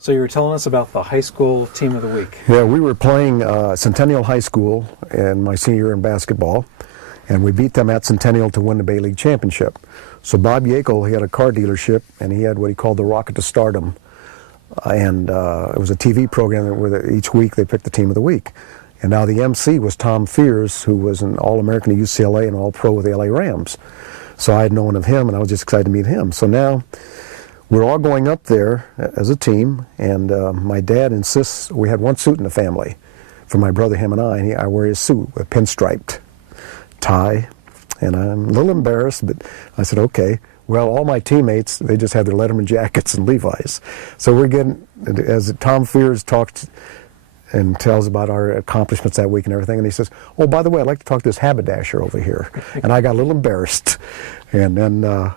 So you were telling us about the high school team of the week. Yeah, we were playing Centennial High School in my senior year in basketball, and we beat them at Centennial to win the Bay League championship. So Bob Yakel, he had a car dealership, and he had what he called the Rocket to Stardom. And it was a TV program where each week they picked the team of the week. And now the MC was Tom Fears, who was an All-American at UCLA and All-Pro with the LA Rams. So I had known of him, and I was just excited to meet him. So now we're all going up there as a team, and my dad insists we had one suit in the family for my brother, him, and I. And I wear his suit with pinstriped tie, and I'm a little embarrassed, but I said, okay. Well, all my teammates, they just had their Letterman jackets and Levi's. So we're getting, as Tom Fears talks and tells about our accomplishments that week and everything, and he says, oh, by the way, I'd like to talk to this haberdasher over here. And I got a little embarrassed. And then,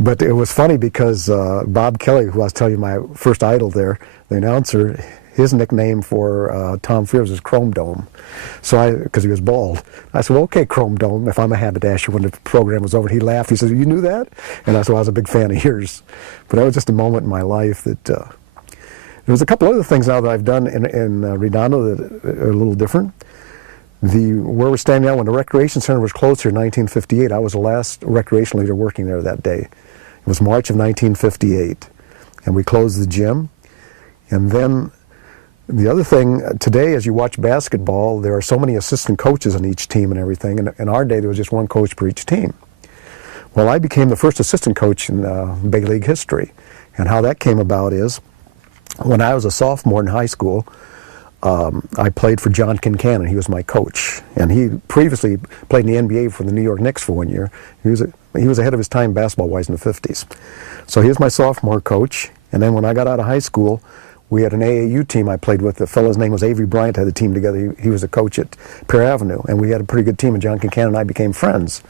but it was funny because Bob Kelly, who I was telling you my first idol there, the announcer, his nickname for Tom Fears was Chrome Dome. So because he was bald. I said, well, okay, Chrome Dome, if I'm a haberdasher when the program was over. He laughed. He said, you knew that? And I said, well, I was a big fan of yours. But that was just a moment in my life that, there was a couple other things now that I've done in Redondo that are a little different. Where we're standing now, when the recreation center was closed here in 1958, I was the last recreation leader working there that day. It was March of 1958, and we closed the gym. And then the other thing, today as you watch basketball, there are so many assistant coaches on each team and everything. And in our day, there was just one coach per each team. Well, I became the first assistant coach in Bay League history. And how that came about is, when I was a sophomore in high school, I played for John Kincannon. He was my coach. And he previously played in the NBA for the New York Knicks for 1 year. He was ahead of his time basketball-wise in the 50s. So he was my sophomore coach. And then when I got out of high school, we had an AAU team I played with. The fellow's name was Avery Bryant, had the team together. He was a coach at Pear Avenue. And we had a pretty good team, and John Kincannon and I became friends.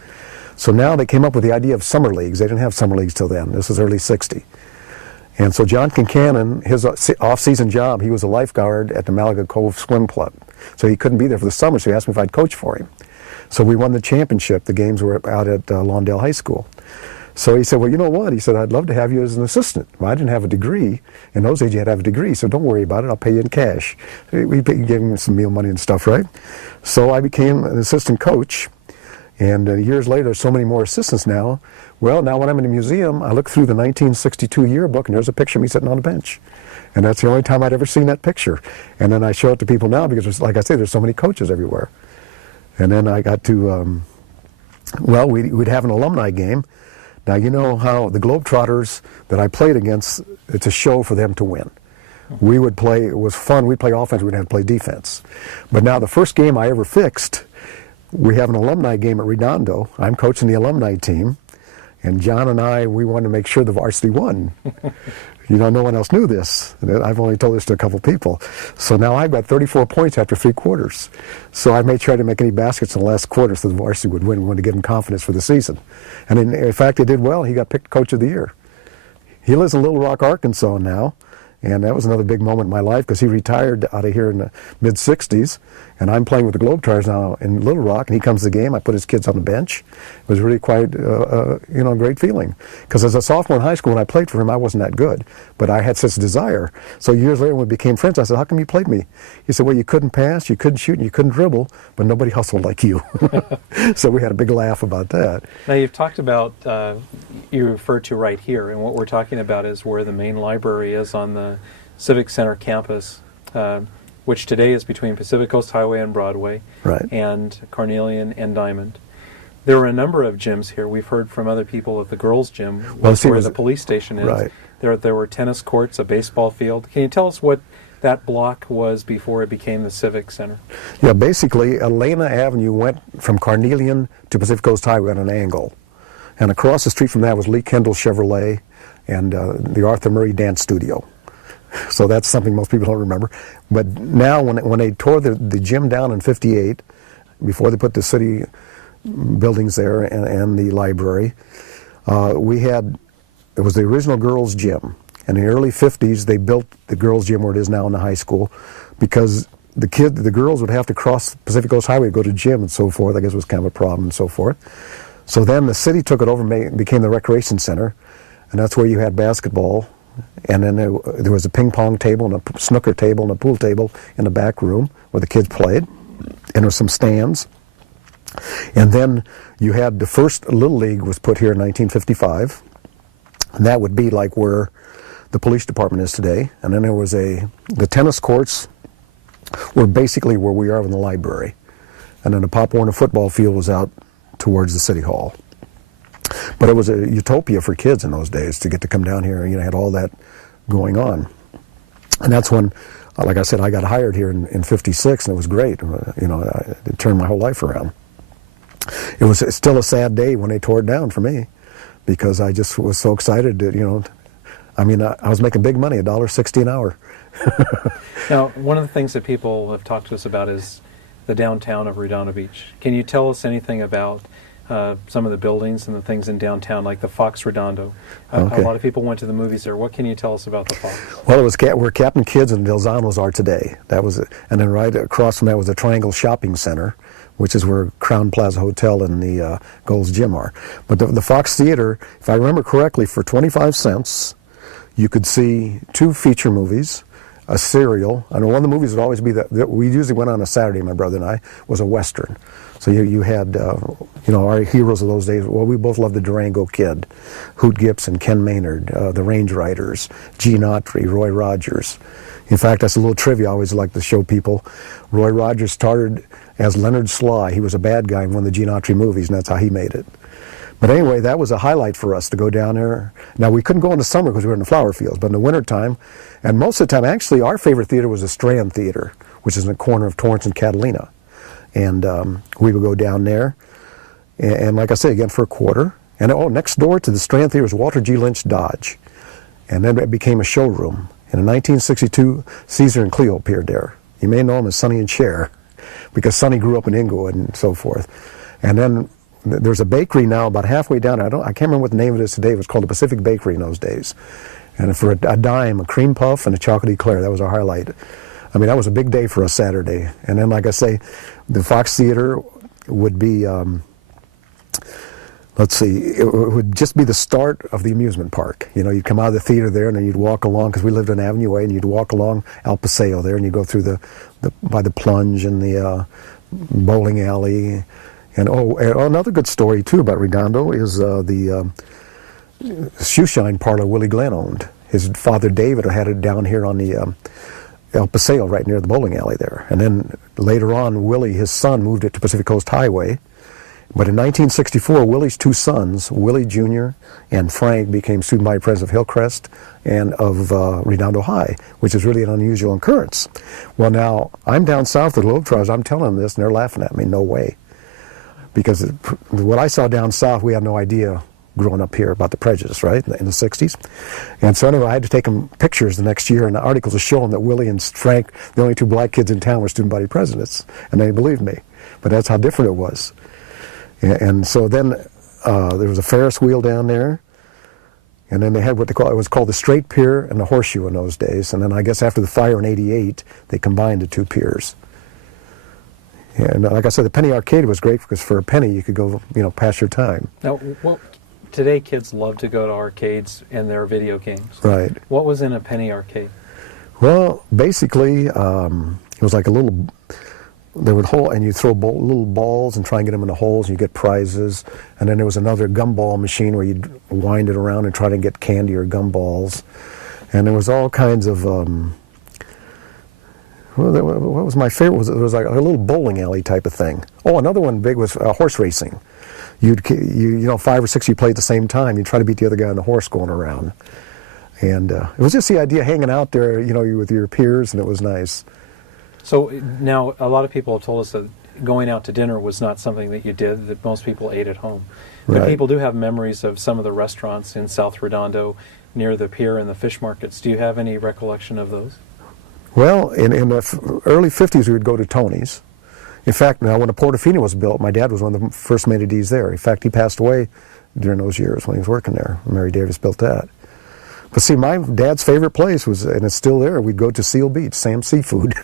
So now they came up with the idea of summer leagues. They didn't have summer leagues till then. This was early 60. And so John Kincannon, his off-season job, he was a lifeguard at the Malaga Cove Swim Club. So he couldn't be there for the summer, so he asked me if I'd coach for him. So we won the championship. The games were out at Lawndale High School. So he said, well, you know what? He said, I'd love to have you as an assistant. Well, I didn't have a degree. In those days, you had to have a degree, so don't worry about it. I'll pay you in cash. We gave him some meal money and stuff, right? So I became an assistant coach. And years later, there's so many more assistants now. Well, now when I'm in the museum, I look through the 1962 yearbook, and there's a picture of me sitting on a bench. And that's the only time I'd ever seen that picture. And then I show it to people now because, like I say, there's so many coaches everywhere. And then I got to, well, we'd have an alumni game. Now, you know how the Globetrotters that I played against, it's a show for them to win. We would play, it was fun, we'd play offense, we'd have to play defense. But now the first game I ever fixed, we have an alumni game at Redondo. I'm coaching the alumni team, and John and I, we wanted to make sure the varsity won. You know, no one else knew this. I've only told this to a couple people. So now I've got 34 points after 3 quarters. So I made sure I didn't make any baskets in the last quarter so the varsity would win. We wanted to give him confidence for the season. And in fact, he did well. He got picked Coach of the Year. He lives in Little Rock, Arkansas now. And that was another big moment in my life because he retired out of here in the mid-60s. And I'm playing with the Globetrotters now in Little Rock. And he comes to the game. I put his kids on the bench. It was really quite, a great feeling. Because as a sophomore in high school, when I played for him, I wasn't that good. But I had such a desire. So years later, when we became friends, I said, how come you played me? He said, well, you couldn't pass, you couldn't shoot, and you couldn't dribble, but nobody hustled like you. So we had a big laugh about that. Now, you've talked about, you referred to right here, and what we're talking about is where the main library is on the Civic Center campus, which today is between Pacific Coast Highway and Broadway, right, and Carnelian and Diamond. There were a number of gyms here. We've heard from other people that the girls' gym was where the police station is. Right. There were tennis courts, a baseball field. Can you tell us what that block was before it became the Civic Center? Yeah, basically, Elena Avenue went from Carnelian to Pacific Coast Highway at an angle. And across the street from that was Lee Kendall Chevrolet and the Arthur Murray Dance Studio. So that's something most people don't remember. But now when they tore the gym down in 58, before they put the city buildings there and the library, it was the original girls' gym. And in the early 50s, they built the girls' gym where it is now in the high school because the girls would have to cross Pacific Coast Highway to go to gym and so forth. I guess it was kind of a problem and so forth. So then the city took it over and became the recreation center. And that's where you had basketball and then there was a ping pong table and a snooker table and a pool table in the back room where the kids played, and there were some stands. And then you had the first Little League was put here in 1955, and that would be like where the police department is today. And then there was the tennis courts were basically where we are in the library. And then the Pop Warner football field was out towards the city hall. But it was a utopia for kids in those days to get to come down here, and had all that going on. And that's when, like I said, I got hired here in 56, and it was great. It turned my whole life around. It was still a sad day when they tore it down for me, because I just was so excited that, I was making big money, $1.60 an hour. Now, one of the things that people have talked to us about is the downtown of Redondo Beach. Can you tell us anything about some of the buildings and the things in downtown, like the Fox Redondo? Okay. A lot of people went to the movies there. What can you tell us about the Fox? Well, it was where Captain Kidd's and Delzanos are today. That was it. And then right across from that was the Triangle Shopping Center, which is where Crown Plaza Hotel and the Gold's Gym are. But the Fox Theater, if I remember correctly, for 25 cents, you could see 2 feature movies, a serial. I know one of the movies would always be that we usually went on a Saturday, my brother and I, was a Western. So you had, our heroes of those days. Well, we both loved the Durango Kid, Hoot Gibson, Ken Maynard, the Range Riders, Gene Autry, Roy Rogers. In fact, that's a little trivia I always like to show people. Roy Rogers started as Leonard Sly. He was a bad guy in one of the Gene Autry movies, and that's how he made it. But anyway, that was a highlight for us to go down there. Now, we couldn't go in the summer because we were in the flower fields, but in the wintertime, and most of the time, actually, our favorite theater was the Strand Theater, which is in the corner of Torrance and Catalina. And we would go down there, and like I say, again, for a quarter. And next door to the Strand Theater was Walter G. Lynch Dodge. And then it became a showroom. And in 1962, Caesar and Cleo appeared there. You may know him as Sonny and Cher, because Sonny grew up in Inglewood and so forth. And then there's a bakery now about halfway down. I can't remember what the name of it is today. It was called the Pacific Bakery in those days. And for a dime, a cream puff and a chocolate eclair. That was our highlight. I mean, that was a big day for us Saturday. And then, like I say, the Fox Theater would be, it would just be the start of the amusement park. You'd come out of the theater there, and then you'd walk along, because we lived on Avenue A, and you'd walk along El Paseo there, and you go through by the plunge and the bowling alley. And another good story, too, about Redondo is the Shoeshine Parlor Willie Glenn owned. His father, David, had it down here on the El Paseo, right near the bowling alley there. And then later on, Willie, his son, moved it to Pacific Coast Highway. But in 1964, Willie's 2 sons, Willie Jr. and Frank, became student body presidents of Hillcrest and of Redondo High, which is really an unusual occurrence. Well, now, I'm down south with the Globetrotters. I'm telling them this, and they're laughing at me. No way. Because what I saw down south, we had no idea growing up here about the prejudice, right, in the 60s. And so anyway, I had to take them pictures the next year and the articles to show them that Willie and Frank, the only 2 black kids in town, were student body presidents. And they believed me. But that's how different it was. And so then there was a Ferris wheel down there. And then they had it was called the Straight Pier and the Horseshoe in those days. And then I guess after the fire in '88, they combined the 2 piers. And like I said, the Penny Arcade was great because for a penny you could go, pass your time. Now, today kids love to go to arcades and their video games. Right. What was in a penny arcade? Well, basically, it was like a little. They would and you throw little balls and try and get them in the holes, and you get prizes. And then there was another gumball machine where you'd wind it around and try to get candy or gumballs. And there was all kinds of. What was my favorite? It was like a little bowling alley type of thing. Oh, another one big was horse racing. You 5 or 6 you play at the same time. You try to beat the other guy on the horse going around. And it was just the idea of hanging out there, with your peers, and it was nice. So now a lot of people have told us that going out to dinner was not something that you did, that most people ate at home. But Right. people do have memories of some of the restaurants in South Redondo near the pier and the fish markets. Do you have any recollection of those? Well, in the early 50s, we would go to Tony's. In fact, now when the Portofino was built, my dad was one of the first maitre-d's there. In fact, he passed away during those years when he was working there. Mary Davis built that. But see, my dad's favorite place was, and it's still there, we'd go to Seal Beach, Sam's Seafood.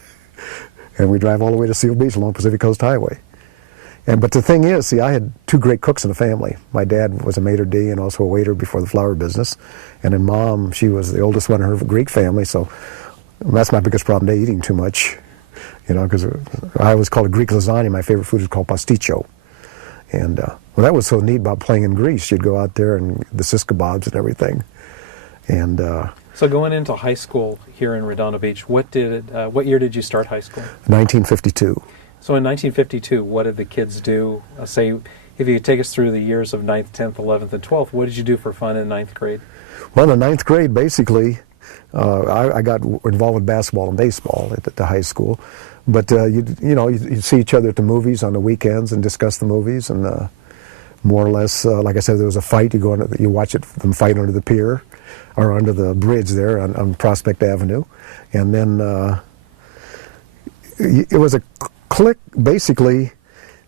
And we'd drive all the way to Seal Beach along Pacific Coast Highway. But the thing is, see, I had two great cooks in the family. My dad was a maitre d' and also a waiter before the flour business. And then Mom, she was the oldest one in her Greek family, so that's my biggest problem today, eating too much. Because I always called it Greek lasagna. My favorite food is called pasticcio. And that was so neat about playing in Greece. You'd go out there and the sis kebabs and everything. And so going into high school here in Redondo Beach, what year did you start high school? 1952. So in 1952, what did the kids do? Say, if you could take us through the years of 9th, 10th, 11th, and 12th, what did you do for fun in 9th grade? Well, in the 9th grade, basically, I got involved with basketball and baseball at the high school. But you'd see each other at the movies on the weekends and discuss the movies, and more or less, like I said, there was a fight. You watch them fight under the pier or under the bridge there on Prospect Avenue, and then it was a clique basically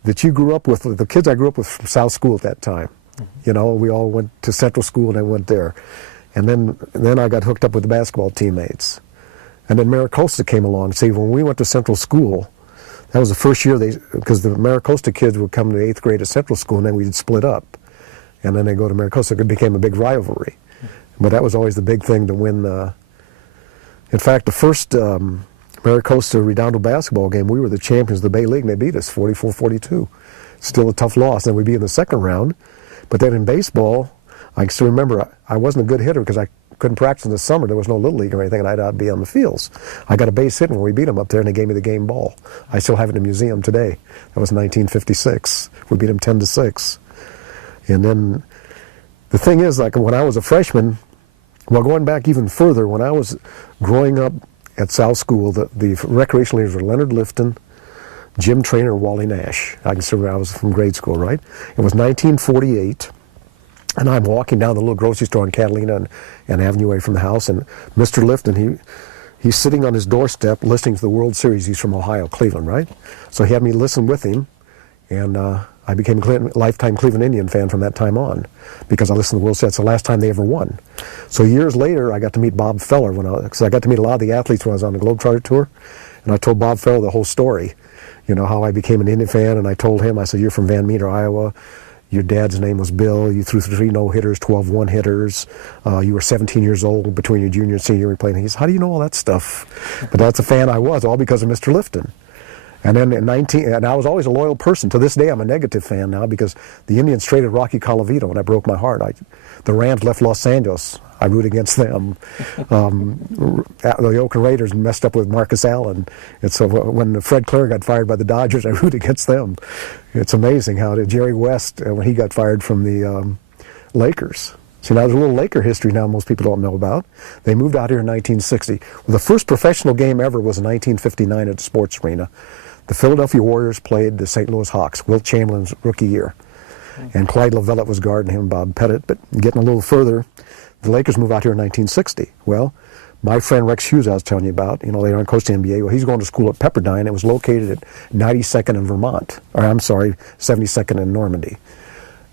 that you grew up with. The kids I grew up with from South School at that time. Mm-hmm. We all went to Central School and I went there, and then I got hooked up with the basketball teammates. And then Maricosta came along. See, when we went to Central School, that was the first year because the Maricosta kids would come to 8th grade at Central School, and then we'd split up. And then they go to Maricosta. It became a big rivalry. But that was always the big thing to win. In fact, the first Maricosta Redondo basketball game, we were the champions of the Bay League, and they beat us 44-42. Still a tough loss. Then we'd be in the second round. But then in baseball, I still remember I wasn't a good hitter because I couldn't practice in the summer. There was no Little League or anything, and I'd be on the fields. I got a base hit when we beat them up there, and they gave me the game ball. I still have it in the museum today. That was 1956. We beat them 10-6. And then the thing is, like when I was a freshman, well, going back even further, when I was growing up at South School, the recreation leaders were Leonard Lifton, Jim Trainer, and Wally Nash. I consider I was from grade school, right? It was 1948. And I'm walking down the little grocery store in Catalina and Avenue A from the house, and Mr. Lifton, he's sitting on his doorstep listening to the World Series. He's from Ohio, Cleveland, right? So he had me listen with him, and I became a lifetime Cleveland Indian fan from that time on because I listened to the World Series. It's the last time they ever won. So years later, I got to meet Bob Feller because I got to meet a lot of the athletes when I was on the Globetrotter Tour, and I told Bob Feller the whole story, how I became an Indian fan, and I told him, I said, you're from Van Meter, Iowa. Your dad's name was Bill. You threw 3 no-hitters, 12 one-hitters. You were 17 years old between your junior and senior year playing. He said, how do you know all that stuff? But that's a fan I was, all because of Mr. Lifton. And then and I was always a loyal person. To this day, I'm a negative fan now because the Indians traded Rocky Colavito, and I broke my heart. The Rams left Los Angeles. I root against them. The Oakland Raiders messed up with Marcus Allen. And so when Fred Clare got fired by the Dodgers, I root against them. It's amazing how Jerry West, when he got fired from the Lakers. See, now there's a little Laker history now most people don't know about. They moved out here in 1960. Well, the first professional game ever was in 1959 at the Sports Arena. The Philadelphia Warriors played the St. Louis Hawks, Wilt Chamberlain's rookie year. And Clyde Lovellette was guarding him, Bob Pettit. But getting a little further, the Lakers moved out here in 1960. Well, my friend Rex Hughes I was telling you about, later on coached the NBA, well, he's going to school at Pepperdine. It was located at 92nd in Vermont. Or I'm sorry, 72nd in Normandy.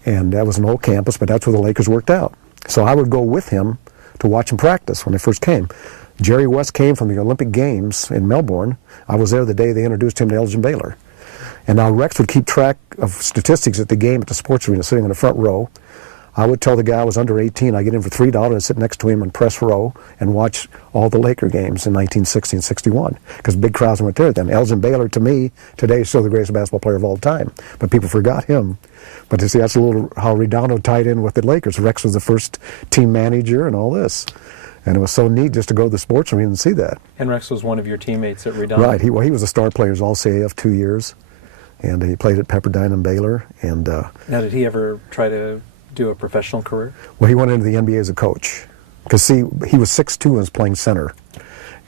And that was an old campus, but that's where the Lakers worked out. So I would go with him to watch him practice when they first came. Jerry West came from the Olympic Games in Melbourne. I was there the day they introduced him to Elgin Baylor. And now Rex would keep track of statistics at the game at the sports arena, sitting in the front row. I would tell the guy I was under 18, I'd get in for $3 and sit next to him in press row and watch all the Laker games in 1960 and 61, because big crowds went there then. Elgin Baylor, to me, today is still the greatest basketball player of all time, but people forgot him. But you see, that's a little how Redondo tied in with the Lakers. Rex was the first team manager and all this. And it was so neat just to go to the sports arena and see that. And Rex was one of your teammates at Redondo. Right. He was a star player. He was all CAF 2 years. And he played at Pepperdine and Baylor. And now, did he ever try to do a professional career? Well, he went into the NBA as a coach. Because, see, he was 6'2" and was playing center.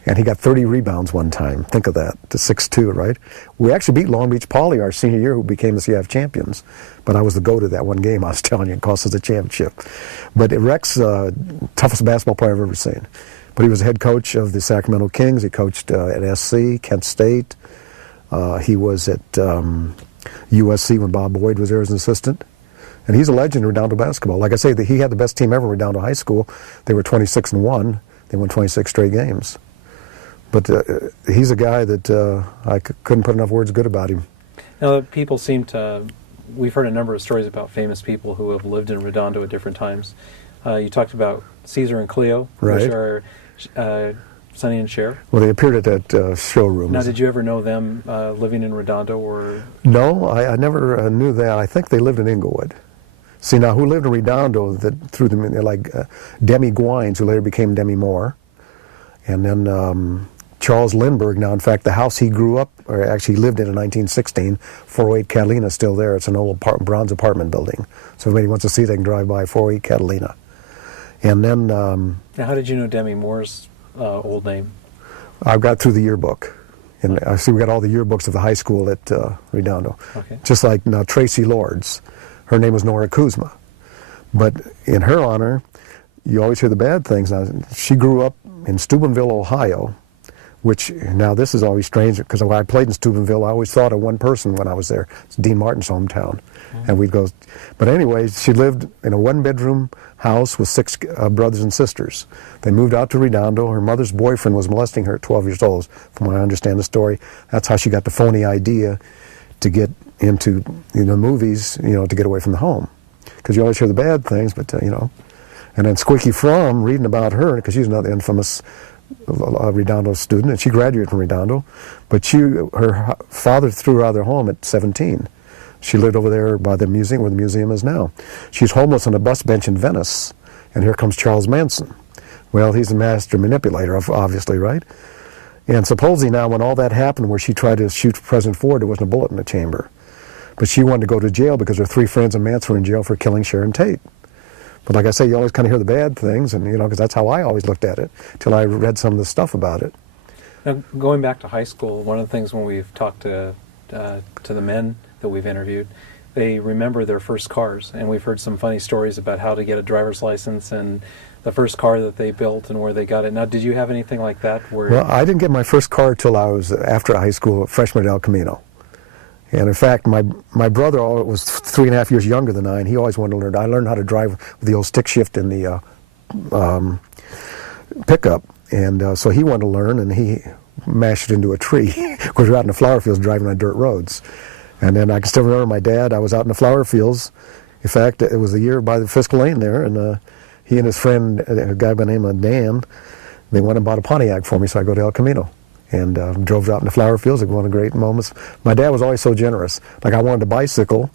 And he got 30 rebounds one time. Think of that, to 6'2", right? We actually beat Long Beach Poly our senior year, who became the CAF champions. But I was the GOAT of that one game, I was telling you, it cost us a championship. But Rex, toughest basketball player I've ever seen. But he was the head coach of the Sacramento Kings. He coached at SC, Kent State. He was at USC when Bob Boyd was there as an assistant. And he's a legend in Redondo basketball. Like I say, he had the best team ever in Redondo High School. They were 26-1. They won 26 straight games. But he's a guy that I couldn't put enough words good about him. Now, people seem to. We've heard a number of stories about famous people who have lived in Redondo at different times. You talked about Caesar and Cleo, Right. which are Sonny and Cher. Well, they appeared at that showroom. Now, did you ever know them living in Redondo, or? No, I never knew that. I think they lived in Inglewood. See, now, who lived in Redondo that through them, like Demi Gwines, who later became Demi Moore, and then Charles Lindbergh. Now, in fact, the house he grew up, or actually lived in 1916, 408 Catalina, is still there. It's an old bronze apartment building. So if anybody wants to see, they can drive by 408 Catalina. And then... Now, how did you know Demi Moore's old name? I got through the yearbook. And I see we got all the yearbooks of the high school at Redondo. Okay. Just like now Tracy Lords. Her name was Nora Kuzma. But in her honor, you always hear the bad things. Now, she grew up in Steubenville, Ohio, which, now this is always strange, because when I played in Steubenville, I always thought of one person when I was there. It's Dean Martin's hometown. Mm-hmm. And we'd go, but anyway, she lived in a one-bedroom house with 6 brothers and sisters. They moved out to Redondo. Her mother's boyfriend was molesting her at 12 years old, from what I understand the story. That's how she got the phony idea to get into movies, to get away from the home. Because you always hear the bad things, but, And then Squeaky Fromm, reading about her, because she's another infamous Redondo student, and she graduated from Redondo, but her father threw her out of their home at 17. She lived over there by the museum, where the museum is now. She's homeless on a bus bench in Venice, and here comes Charles Manson. Well, he's a master manipulator, obviously, right? And supposedly now, when all that happened, where she tried to shoot President Ford, there wasn't a bullet in the chamber. But she wanted to go to jail because her 3 friends in Manson were in jail for killing Sharon Tate. But like I say, you always kind of hear the bad things, and because that's how I always looked at it, till I read some of the stuff about it. Now, going back to high school, one of the things when we've talked to the men that we've interviewed, they remember their first cars, and we've heard some funny stories about how to get a driver's license and the first car that they built and where they got it. Now, did you have anything like that? Well, I didn't get my first car till I was after high school, a freshman at El Camino. And in fact, my brother was 3.5 years younger than I, and he always wanted to learn. I learned how to drive with the old stick shift in the pickup, and so he wanted to learn, and he mashed it into a tree. Of course, we're out in the flower fields driving on dirt roads. And then I can still remember my dad. I was out in the flower fields. In fact, it was the year by the Fisk Lane there, and he and his friend, a guy by the name of Dan, they went and bought a Pontiac for me, so I go to El Camino. And drove out in the flower fields. It was one of the great moments. My dad was always so generous. Like, I wanted a bicycle.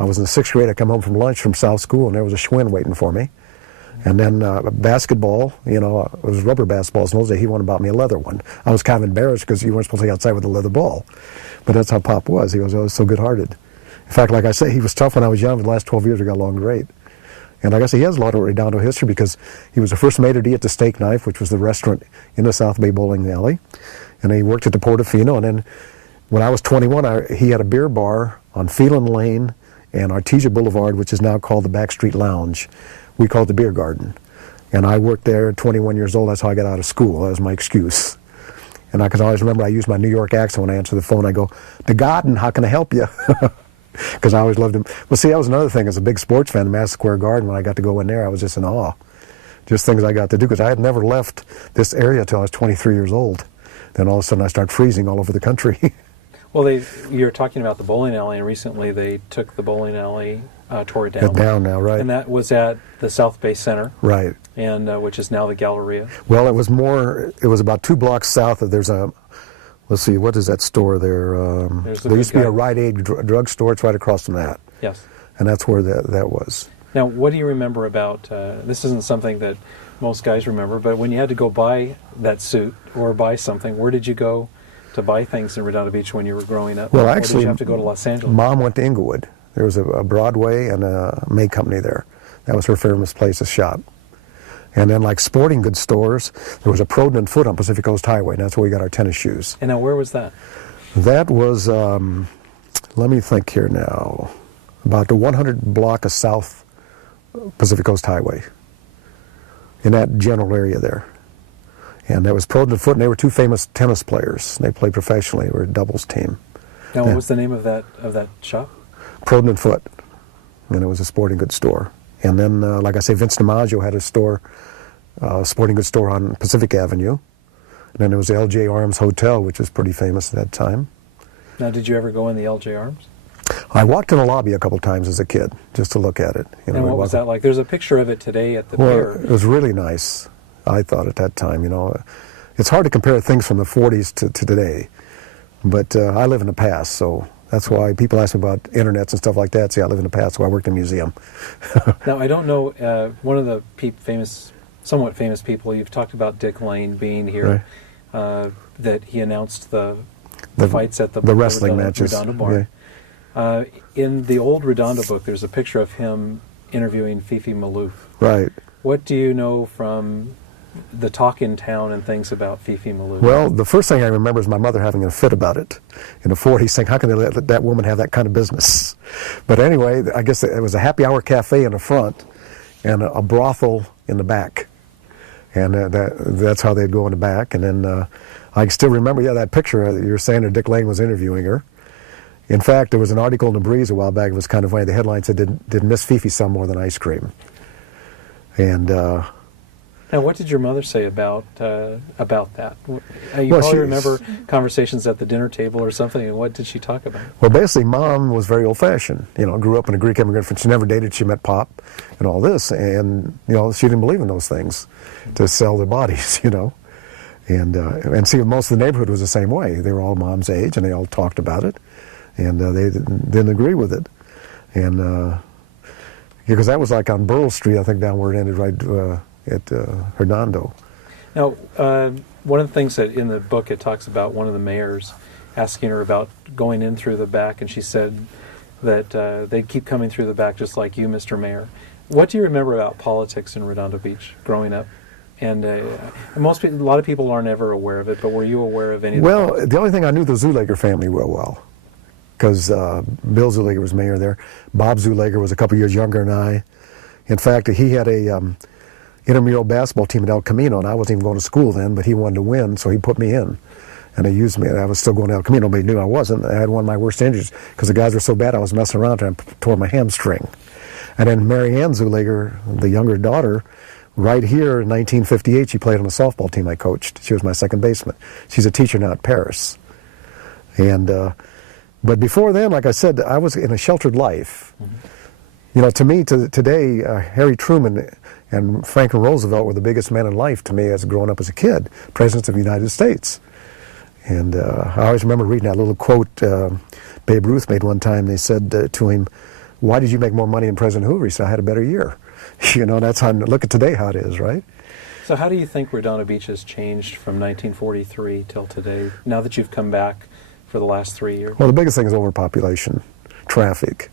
I was in the 6th grade. I come home from lunch from South School, and there was a Schwinn waiting for me. And then basketball, it was rubber basketballs in those days. He wanted to buy me a leather one. I was kind of embarrassed because you weren't supposed to go outside with a leather ball. But that's how Pop was. He was always so good-hearted. In fact, like I say, he was tough when I was young. For the last 12 years, we got along great. And like I say, he has a lot of Redondo history because he was the first maitre d' at the Steak Knife, which was the restaurant in the South Bay Bowling Alley. And he worked at the Portofino, and then when I was 21, he had a beer bar on Phelan Lane and Artesia Boulevard, which is now called the Backstreet Lounge. We called it the Beer Garden. And I worked there at 21 years old. That's how I got out of school. That was my excuse. And I could always remember I used my New York accent when I answered the phone. I go, "The Garden, how can I help you?" Because I always loved him. Well, see, that was another thing. As a big sports fan, Madison Square Garden, when I got to go in there, I was just in awe. Just things I got to do, because I had never left this area until I was 23 years old. Then all of a sudden I started freezing all over the country. Well, you're talking about the bowling alley, and recently they took the bowling alley, tore it down. Down now, right. And that was at the South Bay Center. Right. And which is now the Galleria. Well, it was about 2 blocks south of, there's a, let's see, what is that store there? There used to be a Rite Aid drug store. It's right across from that. Yes. And that's where that was. Now, what do you remember about, this isn't something that most guys remember, but when you had to go buy that suit or buy something, where did you go to buy things in Redondo Beach when you were growing up? Well, or actually, did you have to go to Los Angeles? Mom went to Inglewood. There was a Broadway and a May Company there. That was her famous place to shop. And then, like sporting goods stores, there was a Proden and Foot on Pacific Coast Highway, and that's where we got our tennis shoes. And now, where was that? That was, let me think here now, about the 100 block of South Pacific Coast Highway, in that general area there. And that was Proden and Foot, and they were 2 famous tennis players. They played professionally. They were a doubles team. Now, what was the name of that shop? Proden and Foot, and it was a sporting goods store. And then, like I say, Vince DiMaggio had a store, sporting goods store on Pacific Avenue. And then there was the LJ Arms Hotel, which was pretty famous at that time. Now, did you ever go in the LJ Arms? I walked in the lobby a couple times as a kid just to look at it. And what was that like? There's a picture of it today at the pier. It was really nice, I thought, at that time. It's hard to compare things from the 40s to today, but I live in the past, so that's why people ask me about internets and stuff like that. See, I live in the past, so I worked in a museum. Now, I don't know, one of the somewhat famous people, you've talked about Dick Lane being here, right. That he announced the fights at the wrestling matches. Redondo Bar. Yeah. In the old Redondo book, there's a picture of him interviewing Fifi Malouf. Right. What do you know from the talk in town and things about Fifi Malouf? Well, the first thing I remember is my mother having a fit about it in the 40s, saying, how can they let that woman have that kind of business? But anyway, I guess it was a happy hour cafe in the front and a brothel in the back. And that's how they'd go in the back. And then I still remember, that picture you're saying that Dick Lane was interviewing her. In fact, there was an article in the Breeze a while back. It was kind of funny. The headline said, did Miss Fifi sell more than ice cream? And now, what did your mother say about that? You probably remember conversations at the dinner table or something. And what did she talk about? Well, basically, Mom was very old-fashioned. Grew up in a Greek immigrant family. She never dated. She met Pop and all this. And, she didn't believe in those things to sell their bodies, And see, most of the neighborhood was the same way. They were all Mom's age, and they all talked about it. And they didn't agree with it. And because that was like on Burl Street, I think, down where it ended, right at Redondo. Now, one of the things that in the book it talks about one of the mayors asking her about going in through the back, and she said that they'd keep coming through the back just like you, Mr. Mayor. What do you remember about politics in Redondo Beach growing up? And a lot of people aren't ever aware of it, but were you aware of any of Well, the only thing I knew the Zulager family real well, because Bill Zulager was mayor there. Bob Zulager was a couple years younger than I. In fact, he had a intramural basketball team at El Camino, and I wasn't even going to school then, but he wanted to win, so he put me in. And they used me, and I was still going to El Camino, but he knew I wasn't. I had one of my worst injuries, because the guys were so bad I was messing around and I tore my hamstring. And then Mary Ann Zulager, the younger daughter, right here in 1958, she played on the softball team I coached. She was my second baseman. She's a teacher now at Paris. And but before then, like I said, I was in a sheltered life. Mm-hmm. To me, today, Harry Truman and Franklin Roosevelt were the biggest men in life to me as growing up as a kid, presidents of the United States. And I always remember reading that little quote Babe Ruth made one time. They said to him, "Why did you make more money than President Hoover?" He said, "I had a better year." That's how, look at today how it is, right? So how do you think Redondo Beach has changed from 1943 till today, now that you've come back for the last 3 years? Well, the biggest thing is overpopulation, traffic.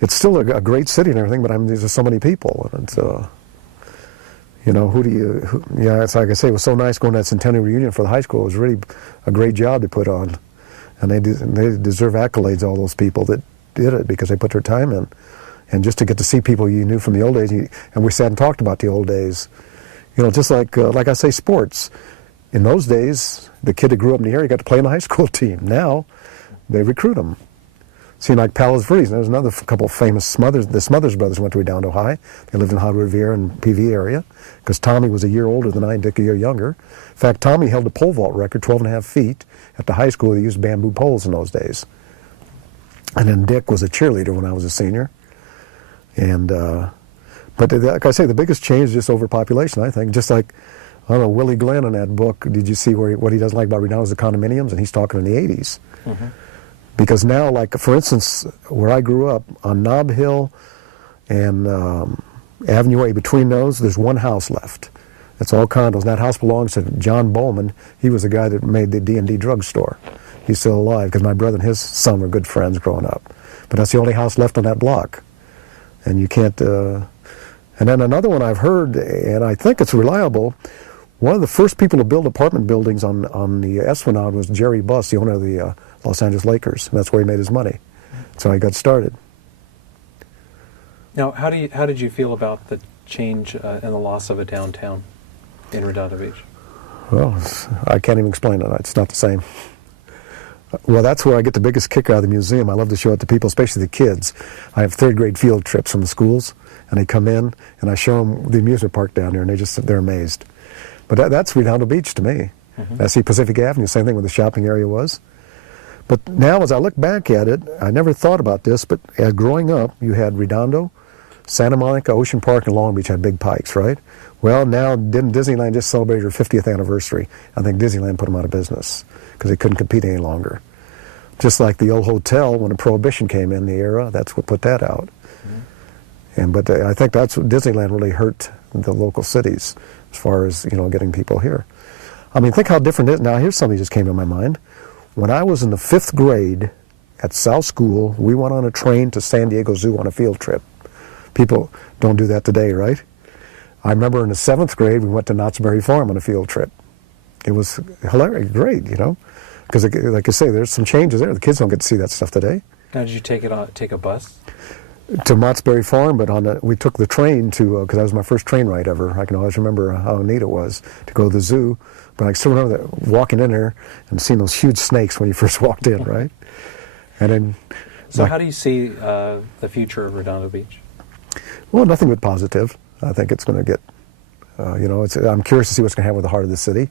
It's still a great city and everything, but there's just so many people. And it's, it's like I say, it was so nice going to that centennial reunion for the high school. It was really a great job to put on. And they deserve accolades, all those people that did it, because they put their time in. And just to get to see people you knew from the old days, and we sat and talked about the old days. Just like I say, sports. In those days, the kid that grew up in the area got to play in the high school team. Now, they recruit them. Seemed like Palos Verdes. There's another couple of famous Smothers. The Smothers brothers went to Redondo High. They lived in Hollywood Riviera and PV area, because Tommy was a year older than I, and Dick a year younger. In fact, Tommy held the pole vault record, 12.5 feet. At the high school, they used bamboo poles in those days. And then Dick was a cheerleader when I was a senior. And but like I say, the biggest change is just overpopulation, I think. Just like, I don't know, Willie Glenn in that book, did you see what he doesn't like about Redondo is the condominiums? And he's talking in the 80s. Mm-hmm. Because now, like, for instance, where I grew up, on Nob Hill and Avenue A, between those, there's one house left. It's all condos. And that house belongs to John Bowman. He was the guy that made the D&D drugstore. He's still alive, because my brother and his son were good friends growing up. But that's the only house left on that block. And you can't... And then another one I've heard, and I think it's reliable, one of the first people to build apartment buildings on the Esplanade was Jerry Buss, the owner of the Los Angeles Lakers. And that's where he made his money. That's how he got started. Now, how did you feel about the change and the loss of a downtown in Redondo Beach? Well, I can't even explain it. It's not the same. Well, that's where I get the biggest kick out of the museum. I love to show it to people, especially the kids. I have third grade field trips from the schools, and they come in, and I show them the amusement park down there, and they're amazed. But that's Redondo Beach to me. Mm-hmm. I see Pacific Avenue, same thing where the shopping area was. But now as I look back at it, I never thought about this, but growing up, you had Redondo, Santa Monica, Ocean Park, and Long Beach had big pikes, right? Well, now didn't Disneyland just celebrate their 50th anniversary? I think Disneyland put them out of business because they couldn't compete any longer. Just like the old hotel, when the Prohibition came in the era, that's what put that out. But I think that's what Disneyland really hurt the local cities as far as, getting people here. I mean, think how different it is. Now, here's something that just came to my mind. When I was in the 5th grade at South School, we went on a train to San Diego Zoo on a field trip. People don't do that today, right? I remember in the 7th grade, we went to Knott's Berry Farm on a field trip. It was hilarious, great, because like I say, there's some changes there. The kids don't get to see that stuff today. Now, did you take a bus? To Knott's Berry Farm, but we took the train to, because that was my first train ride ever. I can always remember how neat it was to go to the zoo. But I still remember that, walking in there and seeing those huge snakes when you first walked in, right? And then. So how do you see the future of Redondo Beach? Well, nothing but positive. I think it's going to get, I'm curious to see what's going to happen with the heart of the city.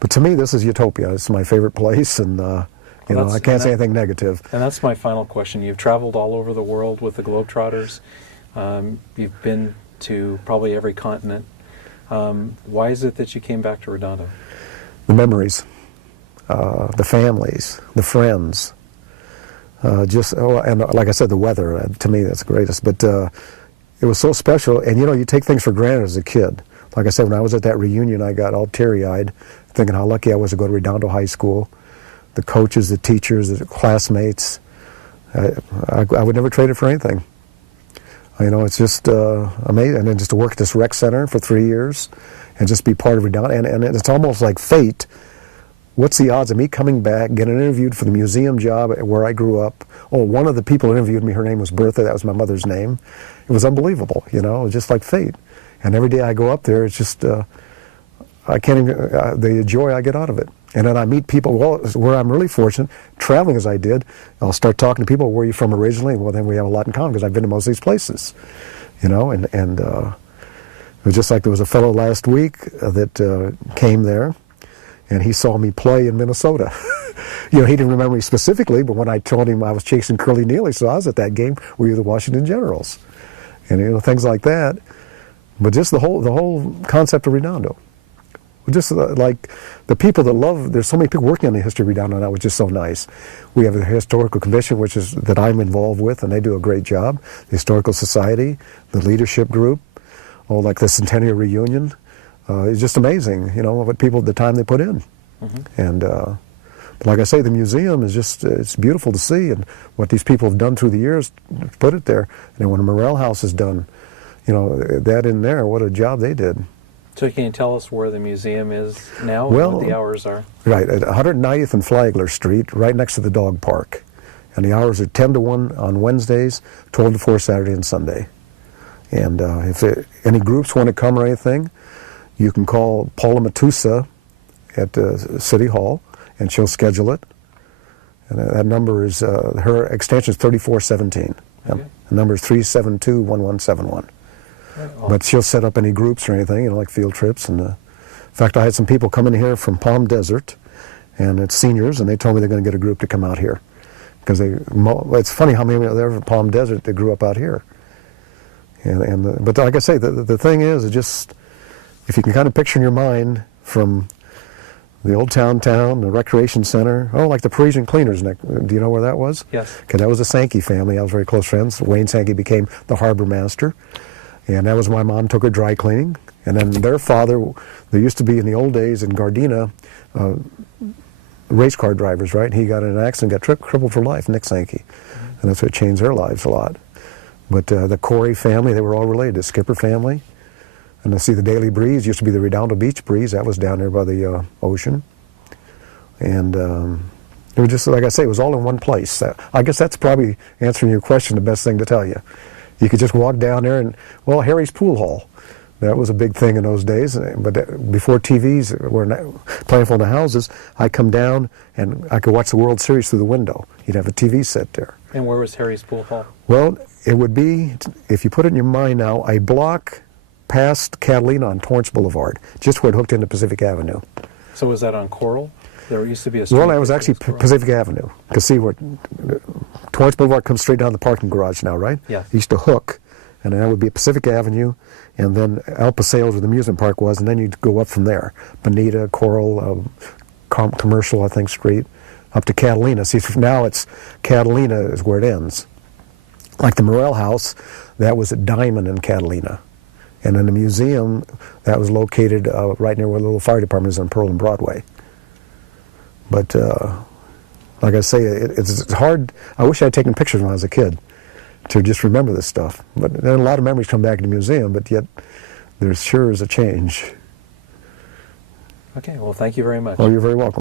But to me, this is utopia. It's my favorite place, and I can't say anything negative. And that's my final question. You've traveled all over the world with the Globetrotters. You've been to probably every continent. Why is it that you came back to Redondo? The memories, the families, the friends. And like I said, the weather. To me, that's the greatest. But it was so special. And, you take things for granted as a kid. Like I said, when I was at that reunion, I got all teary-eyed, thinking how lucky I was to go to Redondo High School. The coaches, the teachers, the classmates. I would never trade it for anything. It's just amazing. And then just to work at this rec center for 3 years and just be part of Redondo. And it's almost like fate. What's the odds of me coming back, getting interviewed for the museum job where I grew up? Oh, one of the people who interviewed me, her name was Bertha. That was my mother's name. It was unbelievable, it was just like fate. And every day I go up there, it's just, I can't even, the joy I get out of it. And then I meet people, where I'm really fortunate, traveling as I did, I'll start talking to people, where are you from originally? Well, then we have a lot in common because I've been to most of these places, and it was just like there was a fellow last week that came there, and he saw me play in Minnesota. He didn't remember me specifically, but when I told him I was chasing Curly Neal, he said, I was at that game where you were the Washington Generals. And, things like that. But just the whole concept of Redondo. Just like the people that love, there's so many people working on the history of Redondo now, which is so nice. We have the Historical Commission, that I'm involved with, and they do a great job. The Historical Society, the Leadership Group, like the Centennial Reunion. It's just amazing, what people, the time they put in. Mm-hmm. And like I say, the museum is just, it's beautiful to see, and what these people have done through the years, put it there. And then when the Morrell House is done, that in there, what a job they did. So can you tell us where the museum is now, and what the hours are? Right, at 190th and Flagler Street, right next to the dog park. And the hours are 10 to 1 on Wednesdays, 12 to 4 Saturday and Sunday. And if any groups want to come or anything, you can call Paula Matusa at City Hall, and she'll schedule it. And that number is, her extension is 3417. Okay. The number is 372-1171. But she'll set up any groups or anything, like field trips. And in fact, I had some people come in here from Palm Desert, and it's seniors, and they told me they're going to get a group to come out here. Because it's funny how many there from Palm Desert that grew up out here. But like I say, the thing is just, if you can kind of picture in your mind from the old town, the recreation center, like the Parisian Cleaners. Do you know where that was? Yes. Okay, that was the Sankey family. I was very close friends. Wayne Sankey became the harbor master. And that was my mom took her dry cleaning. And then their father, there used to be in the old days in Gardena, race car drivers, right? He got in an accident, got crippled for life, Nick Sankey. Mm-hmm. And that's what changed their lives a lot. But the Corey family, they were all related. The Skipper family. And I see the Daily Breeze used to be the Redondo Beach Breeze. That was down there by the ocean. And it was just, like I say, it was all in one place. I guess that's probably, answering your question, the best thing to tell you. You could just walk down there and, Harry's Pool Hall. That was a big thing in those days. But before TVs were plentiful in the houses, I'd come down and I could watch the World Series through the window. You'd have a TV set there. And where was Harry's Pool Hall? Well, it would be, if you put it in your mind now, a block past Catalina on Torrance Boulevard, just where it hooked into Pacific Avenue. So was that on Coral? There used to be a street. Well, that was actually Pacific Avenue. You can see where Torrance Boulevard comes straight down the parking garage now, right? Yes. Used to hook, and that would be Pacific Avenue, and then Al Paseo's where the amusement park was, and then you'd go up from there. Bonita, Coral, Commercial, I think, Street, up to Catalina. See, now it's Catalina is where it ends. Like the Morel House, that was at Diamond in Catalina. And in the museum, that was located right near where the little fire department is on Pearl and Broadway. But like I say, it's hard. I wish I had taken pictures when I was a kid to just remember this stuff. But then a lot of memories come back to the museum, but yet there sure is a change. Okay, well, thank you very much. Oh, you're very welcome.